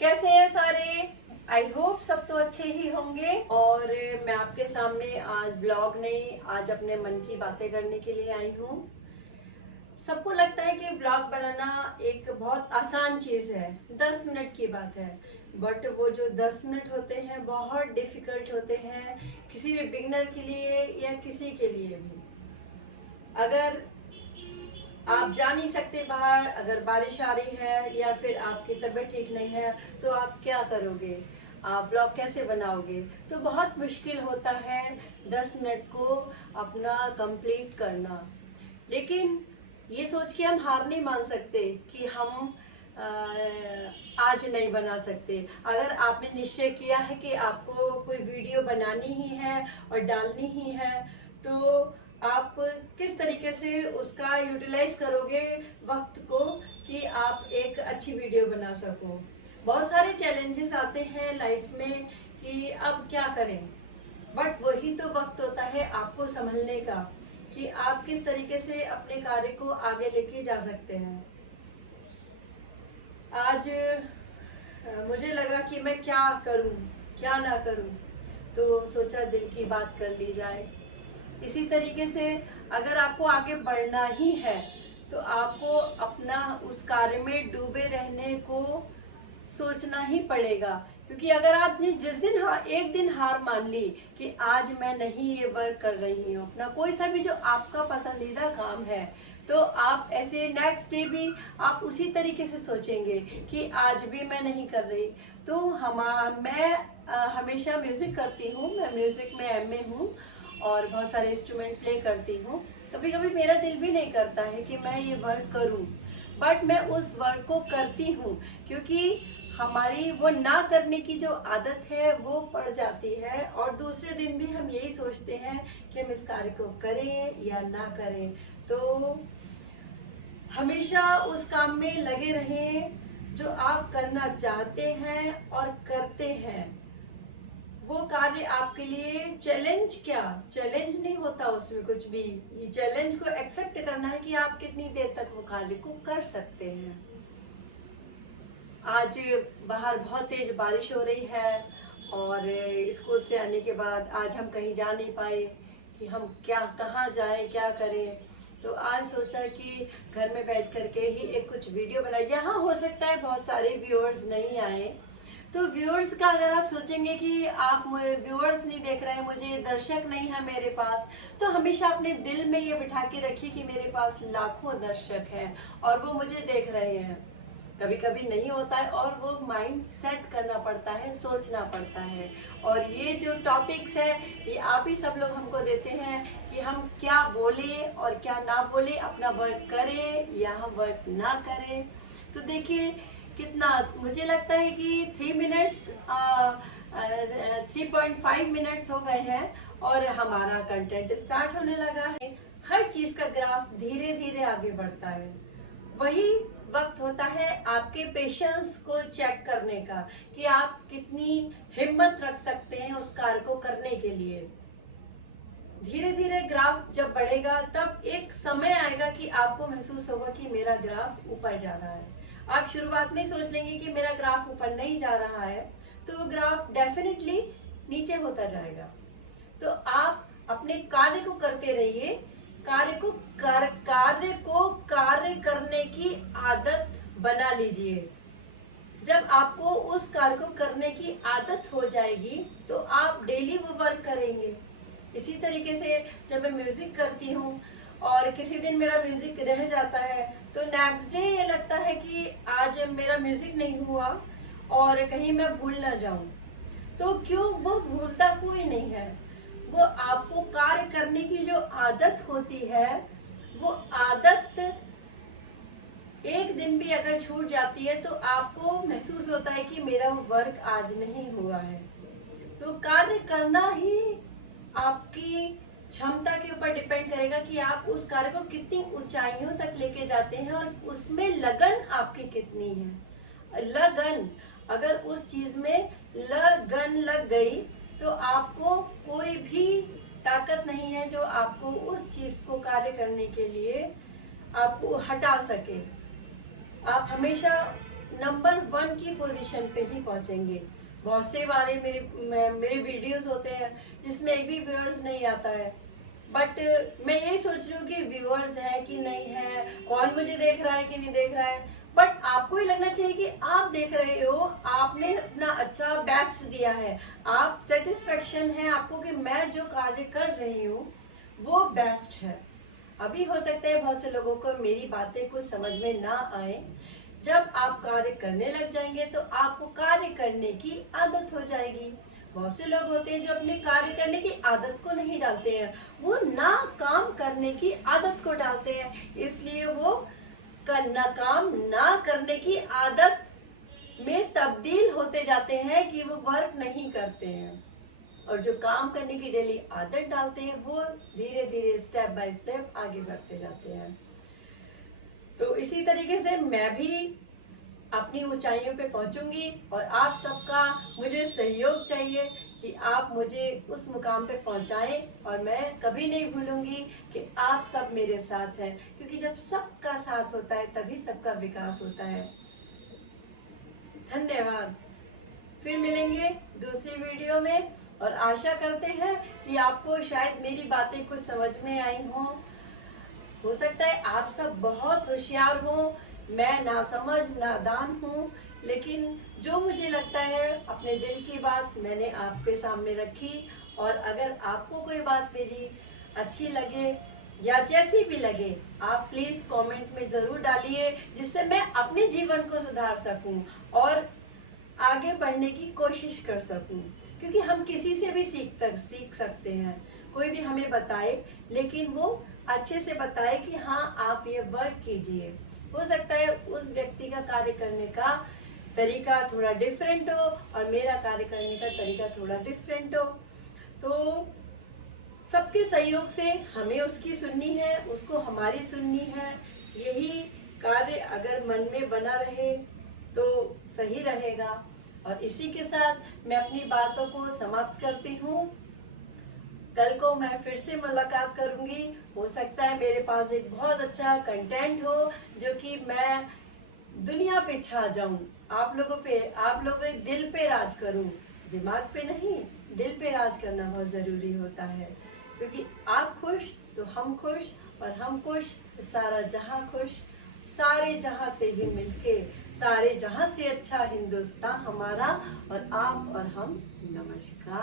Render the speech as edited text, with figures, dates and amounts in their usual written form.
कैसे हैं सारे। आई होप सब तो अच्छे ही होंगे। और मैं आपके सामने आज व्लॉग नहीं, आज अपने मन की बातें करने के लिए आई हूँ। सबको लगता है कि व्लॉग बनाना एक बहुत आसान चीज है, 10 मिनट की बात है। बट वो जो 10 मिनट होते हैं बहुत डिफिकल्ट होते हैं, किसी भी बिगिनर के लिए या किसी के लिए भी। अगर आप जा नहीं सकते बाहर, अगर बारिश आ रही है या फिर आपकी तबीयत ठीक नहीं है, तो आप क्या करोगे? आप व्लॉग कैसे बनाओगे? तो बहुत मुश्किल होता है 10 मिनट को अपना कंप्लीट करना। लेकिन ये सोच के हम हार नहीं मान सकते कि हम आज नहीं बना सकते। अगर आपने निश्चय किया है कि आपको कोई वीडियो बनानी ही है और डालनी ही है, तो आप किस तरीके से उसका यूटिलाइज करोगे वक्त को कि आप एक अच्छी वीडियो बना सको। बहुत सारे चैलेंजेस आते हैं लाइफ में कि अब क्या करें, बट वही तो वक्त होता है आपको संभलने का कि आप किस तरीके से अपने कार्य को आगे लेके जा सकते हैं। आज मुझे लगा कि मैं क्या करूं, क्या ना करूं, तो सोचा दिल की बात कर ली जाए। इसी तरीके से अगर आपको आगे बढ़ना ही है तो आपको अपना उस कार्य में डूबे रहने को सोचना ही पड़ेगा। क्योंकि अगर आपने जिस दिन एक दिन हार मान ली कि आज मैं नहीं ये वर्क कर रही हूँ, अपना कोई सा भी जो आपका पसंदीदा काम है, तो आप ऐसे नेक्स्ट डे भी आप उसी तरीके से सोचेंगे कि आज भी मैं नहीं कर रही। तो मैं हमेशा म्यूजिक करती हूँ, मैं म्यूजिक में एमए हूँ और बहुत सारे इंस्ट्रूमेंट प्ले करती हूँ। कभी कभी मेरा दिल भी नहीं करता है कि मैं ये वर्क करूँ, बट मैं उस वर्क को करती हूँ क्योंकि हमारी वो ना करने की जो आदत है वो पड़ जाती है। और दूसरे दिन भी हम यही सोचते हैं कि हम इस कार्य को करें या ना करें। तो हमेशा उस काम में लगे रहें जो आप करना चाहते हैं और करते हैं। वो कार्य आपके लिए चैलेंज, क्या चैलेंज नहीं होता उसमें कुछ भी। ये चैलेंज को एक्सेप्ट करना है कि आप कितनी देर तक वो कार्य को कर सकते हैं। आज बाहर बहुत तेज बारिश हो रही है और स्कूल से आने के बाद आज हम कहीं जा नहीं पाए कि हम कहाँ जाएं, क्या करें। तो आज सोचा कि घर में बैठ करके ही एक कुछ वीडियो बनाई जाए। हाँ, हो सकता है बहुत सारे व्यूअर्स नहीं आए, तो व्यूअर्स का अगर आप सोचेंगे कि आप व्यूअर्स नहीं देख रहे हैं, मुझे दर्शक नहीं है मेरे पास, तो हमेशा अपने दिल में ये बिठा के रखिए कि मेरे पास लाखों दर्शक हैं और वो मुझे देख रहे हैं। कभी कभी नहीं होता है और वो माइंड सेट करना पड़ता है, सोचना पड़ता है। और ये जो टॉपिक्स है ये आप ही सब लोग हमको देते हैं कि हम क्या बोले और क्या ना बोले, अपना वर्क करें या हम वर्क ना करें। तो देखिए कितना, मुझे लगता है कि 3.5 मिनट्स हो गए हैं और हमारा कंटेंट स्टार्ट होने लगा है। हर चीज का ग्राफ धीरे धीरे आगे बढ़ता है। वही वक्त होता है आपके पेशेंस को चेक करने का कि आप कितनी हिम्मत रख सकते हैं उस कार्य को करने के लिए। धीरे धीरे ग्राफ जब बढ़ेगा तब एक समय आएगा कि आपको महसूस होगा कि मेरा ग्राफ ऊपर जा रहा है। आप शुरुआत में सोच लेंगे कि मेरा ग्राफ ऊपर नहीं जा रहा है, तो ग्राफ डेफिनेटली नीचे होता जाएगा। तो आप अपने कार्य को करते रहिए, कार्य करने की आदत बना लीजिए। जब आपको उस कार्य को करने की आदत हो जाएगी तो आप डेली वो वर्क करेंगे। इसी तरीके से जब मैं म्यूजिक करती हूँ और किसी दिन मेरा म्यूजिक रह जाता है, तो नेक्स्ट डे ये लगता है कि आज मेरा म्यूजिक नहीं हुआ और कहीं मैं भूल ना जाऊं। तो क्यों, वो भूलता कोई नहीं है, वो आपको कार्य करने की जो आदत होती है, वो आदत एक दिन भी अगर छूट जाती है तो आपको महसूस होता है कि मेरा वर्क आज नहीं हुआ है। तो कार्य करना ही आपकी क्षमता के ऊपर डिपेंड करेगा कि आप उस कार्य को कितनी ऊंचाइयों तक लेके जाते हैं और उसमें लगन आपकी कितनी है। लगन, अगर उस चीज में लगन लग गई तो आपको कोई भी ताकत नहीं है जो आपको उस चीज को कार्य करने के लिए आपको हटा सके। आप हमेशा नंबर 1 की पोजीशन पे ही पहुंचेंगे। बहुत से बारे मेरे वीडियोस होते हैं जिसमें एक भी व्यूअर्स नहीं आता है, बट मैं यही सोच रही हूँ कि व्यूअर्स है कि नहीं है, कौन मुझे देख रहा है कि नहीं देख रहा है, बट आपको ही लगना चाहिए कि आप देख रहे हो, आपने अपना अच्छा बेस्ट दिया है, आप सेटिस्फेक्शन है आपको कि मैं जो कार्य कर रही हूँ वो बेस्ट है। अभी हो सकता है बहुत से लोगों को मेरी बातें कुछ समझ में ना आए, जब आप कार्य करने लग जाएंगे तो आपको कार्य करने की आदत हो जाएगी। बहुत से लोग होते हैं जो अपने कार्य करने की आदत को नहीं डालते हैं, वो ना काम करने की आदत को डालते हैं, इसलिए वो ना काम ना करने की आदत में तब्दील होते जाते हैं कि वो वर्क नहीं करते हैं। और जो काम करने की डेली आदत डालते हैं वो धीरे धीरे स्टेप बाय स्टेप आगे बढ़ते जाते हैं। तो इसी तरीके से मैं भी अपनी ऊंचाइयों पे पहुंचूंगी और आप सबका मुझे सहयोग चाहिए कि आप मुझे उस मुकाम पे पहुंचाएं, और मैं कभी नहीं भूलूंगी कि आप सब मेरे साथ हैं, क्योंकि जब सबका साथ होता है तभी सबका विकास होता है। धन्यवाद। फिर मिलेंगे दूसरी वीडियो में, और आशा करते हैं कि आपको शायद मेरी बातें कुछ समझ में आई हों। हो सकता है आप सब बहुत होशियार हो, मैं नासमझ नादान हूँ, लेकिन जो मुझे लगता है अपने दिल की बात मैंने आपके सामने रखी। और अगर आपको कोई बात मेरी अच्छी लगे या जैसी भी लगे, आप प्लीज कमेंट में जरूर डालिए, जिससे मैं अपने जीवन को सुधार सकूं और आगे बढ़ने की कोशिश कर सकूं। क्योंकि हम किसी से भी सीख सकते हैं, कोई भी हमें बताए, लेकिन वो अच्छे से बताए कि हाँ आप ये वर्क कीजिए। हो सकता है उस व्यक्ति का कार्य करने का तरीका थोड़ा डिफरेंट हो और मेरा कार्य करने का तरीका थोड़ा डिफरेंट हो, तो सबके सहयोग से हमें उसकी सुननी है, उसको हमारी सुननी है। यही कार्य अगर मन में बना रहे तो सही रहेगा। और इसी के साथ मैं अपनी बातों को समाप्त करती हूँ। कल को मैं फिर से मुलाकात करूंगी। हो सकता है मेरे पास एक बहुत अच्छा कंटेंट हो जो कि मैं दुनिया पे छा जाऊं, आप लोगों के दिल पे राज करूं, दिमाग पे नहीं, दिल पे राज करना बहुत जरूरी होता है। क्योंकि आप खुश तो हम खुश, और हम खुश तो सारा जहां खुश। सारे जहां से ही मिलके सारे जहां से अच्छा हिंदुस्तान हमारा, और आप और हम। नमस्कार।